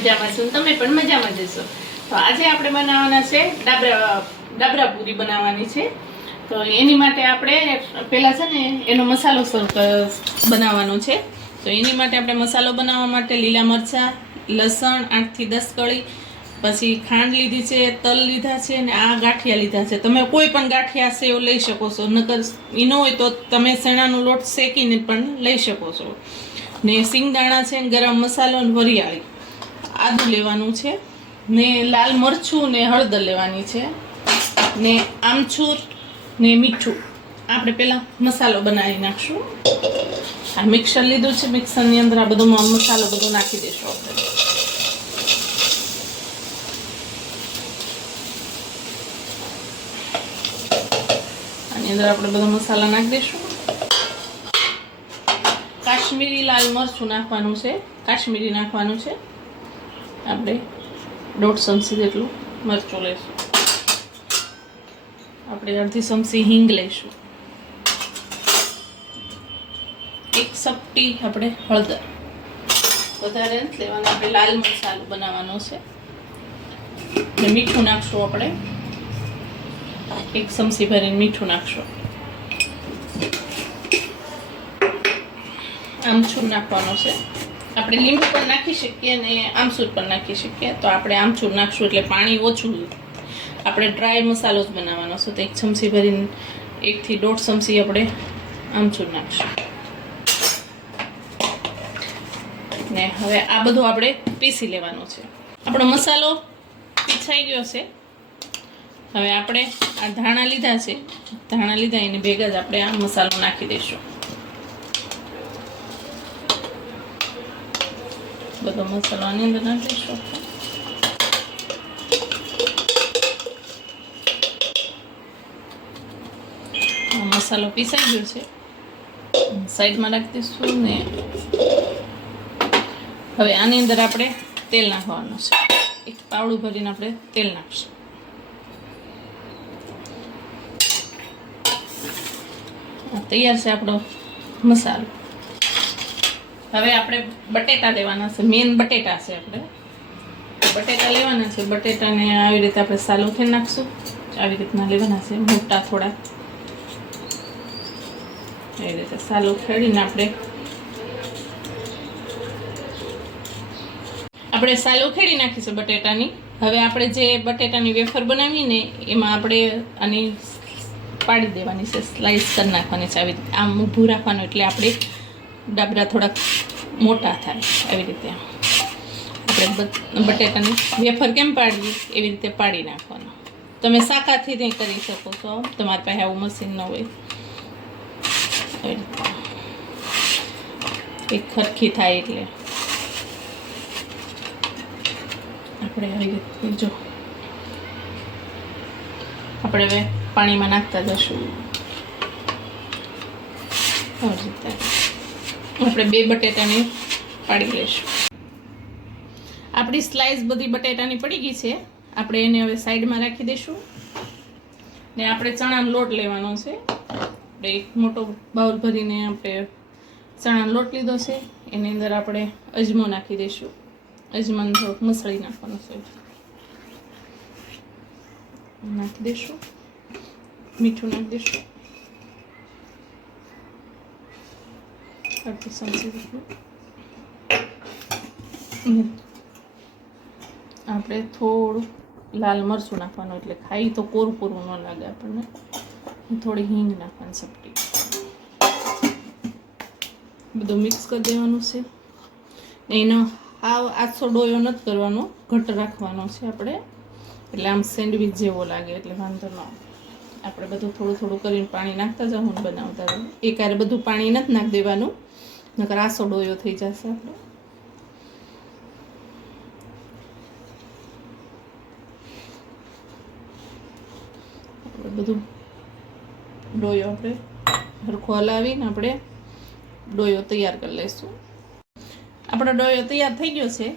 મજામાં છું, તમે પણ મજામાં જશો. તો આજે આપણે બનાવવાના છે ડાબરા પૂરી બનાવવાની છે. તો એની માટે આપણે પહેલા છે ને એનો મસાલો બનાવવાનો છે. તો એની માટે આપણે મસાલો બનાવવા માટે લીલા મરચાં, લસણ 8 થી 10 કળી, પછી ખાંડ લીધી છે, તલ લીધા છે અને આ ગાંઠિયા લીધા છે. તમે કોઈ પણ ગાંઠિયા સેવ લઈ શકો છો, નકર ઈ ન હોય તો તમે ચણાનો લોટ શેકીને પણ લઈ શકો છો. ને સિંગદાણા છે, ગરમ મસાલો અને વરિયાળી, આદું લેવાનું છે, ને લાલ મરચું ને હળદર લેવાની છે, ને આમચૂર ને મીઠું. આપણે પહેલાં મસાલો બનાવી નાખશું. આ મિક્સર લીધું છે, મિક્સરની અંદર આ બધો મસાલો બધો નાખી દઈશું આપણે. આની અંદર આપણે બધો મસાલા નાખી દઈશું. કાશ્મીરી લાલ મરચું નાખવાનું છે, કાશ્મીરી નાખવાનું છે. આપણે 1.5 ચમચી જેટલું મરચું લઈશું. આપણે 1/2 ચમચી હિંગ લઈશું. 1 ચપટી આપણે હળદર, વધારે નથી લેવાનું, આપણે લાલ મસાલો બનાવવાનો છે. ને મીઠું નાખશું આપણે 1 ચમચી ભરીને મીઠું નાખશું. આમચૂર નાખવાનો છે. આપણે લીંબુ પણ નાખી શકીએ અને આમચૂર પણ નાખી શકીએ. તો આપણે આમચૂર નાખશું એટલે પાણી ઓછું. આપણે ડ્રાય મસાલો જ બનાવવાનો છે. તો 1 ચમચી ભરીને 1 થી 1.5 ચમચી આપણે આમચૂર નાખશું. ને હવે આ બધું આપણે પીસી લેવાનું છે. આપણો મસાલો પીસાઈ ગયો છે. હવે આપણે આ ધાણા લીધા છે, ધાણા લીધા એને ભેગા જ આપણે આ મસાલો નાખી દઈશું. બધો મસાલો આની અંદર નાખી દઈશું. મસાલો પીસાઈ ગયો છે, સાઈડમાં રાખી દઈશું. ને હવે આની અંદર આપણે તેલ નાખવાનું છે. એક પાવડું ભરીને આપણે તેલ નાખીશું. તૈયાર છે આપણો મસાલો. હવે આપણે બટેટા લેવાના છે. મેન બટેટા છે. આપણે બટેટા લેવાના છે. બટેટાને આવી રીતે આપણે સાલુથી નાખશું. આવી રીતના લેવાના છે, મોટા થોડા. એવી રીતે સાલું ખેડીને આપણે સાલું ખેડી નાખીશું બટેટાની. હવે આપણે જે બટેટાની વેફર બનાવીને એમાં આપણે આની પાડી દેવાની છે, સ્લાઈસ કરી નાખવાની છે. આવી રીતે આમ ઊભું રાખવાનું એટલે આપણે ડાબરા થોડાક મોટા થાય. આવી રીતે આપણે બટેટાની વેફર કેમ પાડીએ એવી રીતે પાડી નાખવાનું. તમે શાકાથી નહીં કરી શકો છો, તમારી પાસે આવું મશીન ન હોય. આવી રીતે એક ખરખી થાય એટલે આપણે આવી રીતે જો આપણે હવે પાણીમાં નાખતા જશું. આવી રીતે આપણે 2 બટેટાની પાડી લઈશું. આપણી સ્લાઈસ બધી બટેટાની પડી ગઈ છે. આપણે એને હવે સાઈડમાં રાખી દઈશું. ને આપણે ચણાનો લોટ લેવાનો છે. આપણે એક મોટો બાઉલ ભરીને આપણે ચણાનો લોટ લીધો છે. એની અંદર આપણે અજમો નાખી દઈશું. અજમાને થોડોક મસળી નાખવાનો છે, નાખી દઈશું. મીઠું નાખી દઈશું 1/2 ચમચી જેટલું. આપણે થોડું લાલ મરચું નાખવાનું, એટલે ખાઈ તો કોરું કોરું ન લાગે આપણને. થોડી હિંગ નાખવાની ચપટી. બધું મિક્સ કરી દેવાનું છે. એનો આછો ડોયો નથી કરવાનો, ઘટ રાખવાનો છે આપણે, એટલે આમ સેન્ડવિચ જેવો લાગે એટલે વાંધો ન આવે. આપણે બધું થોડું થોડું કરીને પાણી નાખતા જાઉં, બનાવતા જાઉં. એકારે બધું પાણી નથી નાખી દેવાનું, નકર આછો ડોયો થઈ જશે. આપણે બધું ડોયો આપણે સરખો હલાવીને આપણે ડોયો તૈયાર કરી લઈશું. આપણો ડોયો તૈયાર થઈ ગયો છે.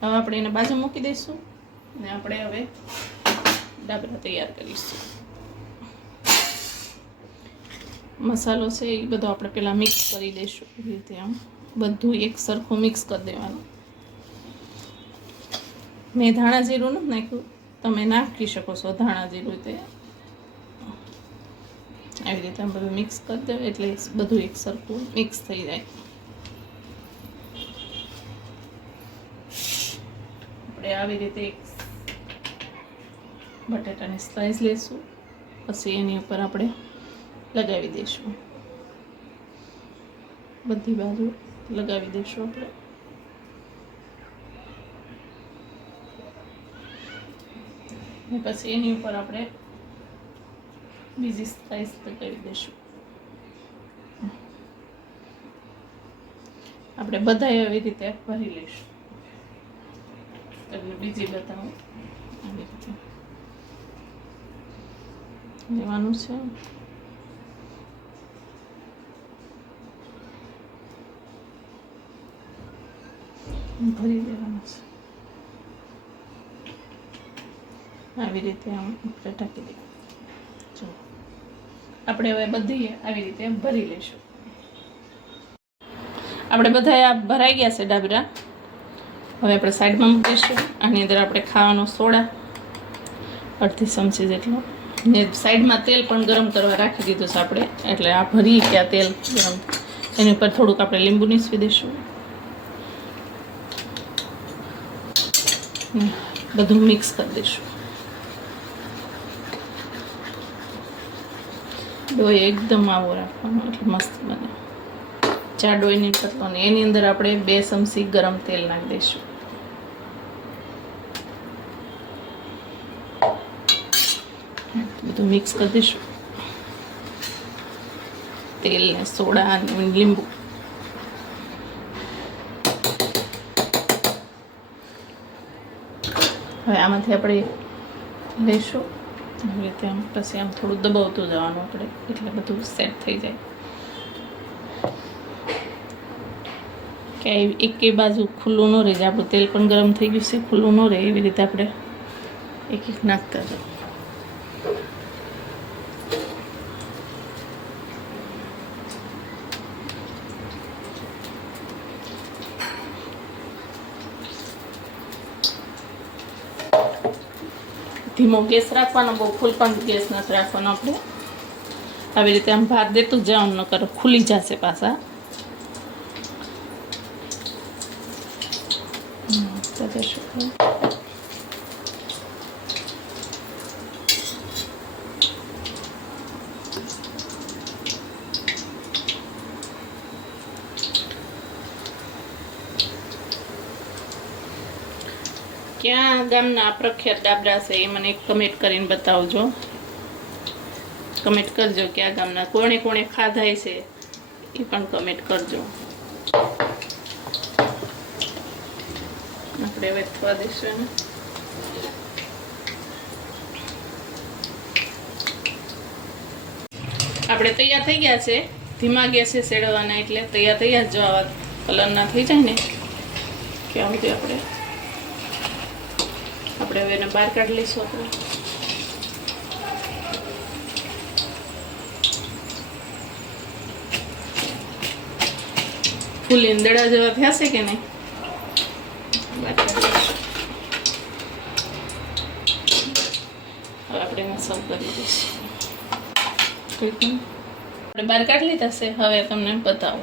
હવે આપણે એને બાજુ મૂકી દઈશું ને આપણે હવે ડાબરા તૈયાર કરીશું. મસાલો છે એ બધો આપણે પહેલાં મિક્સ કરી દઈશું. એવી રીતે આમ બધું એક સરખું મિક્સ કરી દેવાનું. મેં ધાણા જીરું નથી નાખ્યું, તમે નાખી શકો છો ધાણા જીરું. તે આવી રીતે આમ બધું મિક્સ કરી દો એટલે બધું એક સરખું મિક્સ થઈ જાય. આપણે આવી રીતે એક બટાટાની સ્લાઈસ લેશું, પછી એની ઉપર આપણે લગાવી દઈશું, બધી બાજુ લગાવી દઈશું આપણે. પછી એની ઉપર આપણે બીજી સ્લાઈસ લગાવી દઈશું. આપણે બધા એવી રીતે ભરી લઈશું. એટલે બીજી બતાવું આવી રીતે લેવાનું છે. ભરી દેવાનું છે આવી રીતે. આમ આપણે ઢાંકી દઈએ. જો આપણે હવે બધી આવી રીતે ભરી લઈશું. આપણે બધા આ ભરાઈ ગયા છે ડાબરા. હવે આપણે સાઈડમાં મૂકી દઈશું. આની અંદર આપણે ખાવાનો સોડા અડધી ચમચી જેટલો, ને સાઈડમાં તેલ પણ ગરમ કરવા રાખી દીધું છે આપણે. એટલે આ ભરી ગયા તેલ ગરમ, એની ઉપર થોડુંક આપણે લીંબુ નીસવી દઈશું. બધું મિક્સ કરી દઈશું. ડોય એકદમ આવો રાખવાનો એટલે મસ્ત બને. ચા ડોયની પતલો ને એની અંદર આપણે 2 ચમચી ગરમ તેલ નાખી દઈશું. બધું મિક્સ કરી દઈશું. તેલ ને સોડા અને લીંબુ. હવે આમાંથી આપણે લઈશું આવી રીતે આમ, પછી આમ થોડું દબાવતું જવાનું આપણે, એટલે બધું સેટ થઈ જાય. કે એક બાજુ ખુલ્લું ન રહે જાય. આપણું તેલ પણ ગરમ થઈ ગયું છે, ખુલ્લું ન રહે એવી રીતે આપણે એક એક નાખતા જઈએ. ધીમો ગેસ રાખવાનો, બહુ ફૂલ પણ ગેસ નથી રાખવાનો. આપણે આવી રીતે આમ ભાત દેતું જવાનું, ન કરો ખુલી જશે પાછા. ક્યાં ગામના પ્રખ્યાત ડાબરા છે એ મને કમેન્ટ કરીને બતાવજો. કમેન્ટ કરજો ક્યાં ગામના, કોણે કોણે ખાધા છે એ પણ કમેન્ટ કરજો. આપણે હવે થવા દઈશું. આપણે તૈયાર થઈ ગયા છે. ધીમા ગેસે સેડવાના એટલે તૈયાર થઈ ગયા. જો આવા કલર ના થઈ જાય ને ક્યાં સુધી આપણે હવે એને બહાર કાઢી લઈશું. આપણે ફૂલ ઈંદડા જેવા થયા છે કે નહીં, બહાર કાઢી લઈશું. હવે આપણે એને સર્વ કરી દઈશું. આપણે બહાર કાઢી લીધા છે. હવે તમને બતાવો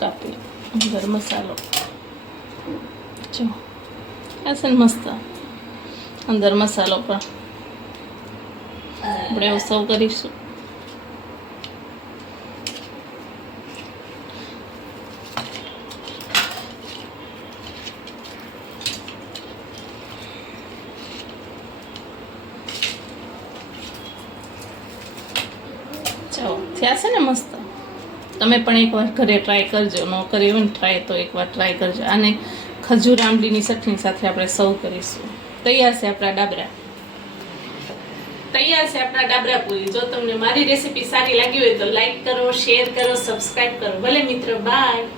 કાપી અંદર મસાલો. જો આ છે ને મસ્ત અંદર મસાલો પણ આપણે એવું સર્વ કરીશું. ચાલો થયા છે ને મસ્ત. તમે પણ એકવાર ઘરે ટ્રાય કરજો. ન કરી હોય ને ટ્રાય તો એકવાર ટ્રાય કરજો. અને ખજૂર આંબલીની ચટણી સાથે આપણે સર્વ કરીશું. તૈયાર છે આપણા ડાબરા. તૈયાર છે આપણા ડાબરા પૂરી. જો તમને મારી રેસીપી સારી લાગી હોય તો લાઈક કરો, શેર કરો, સબસ્ક્રાઇબ કરો. ભલે મિત્રો, બાય.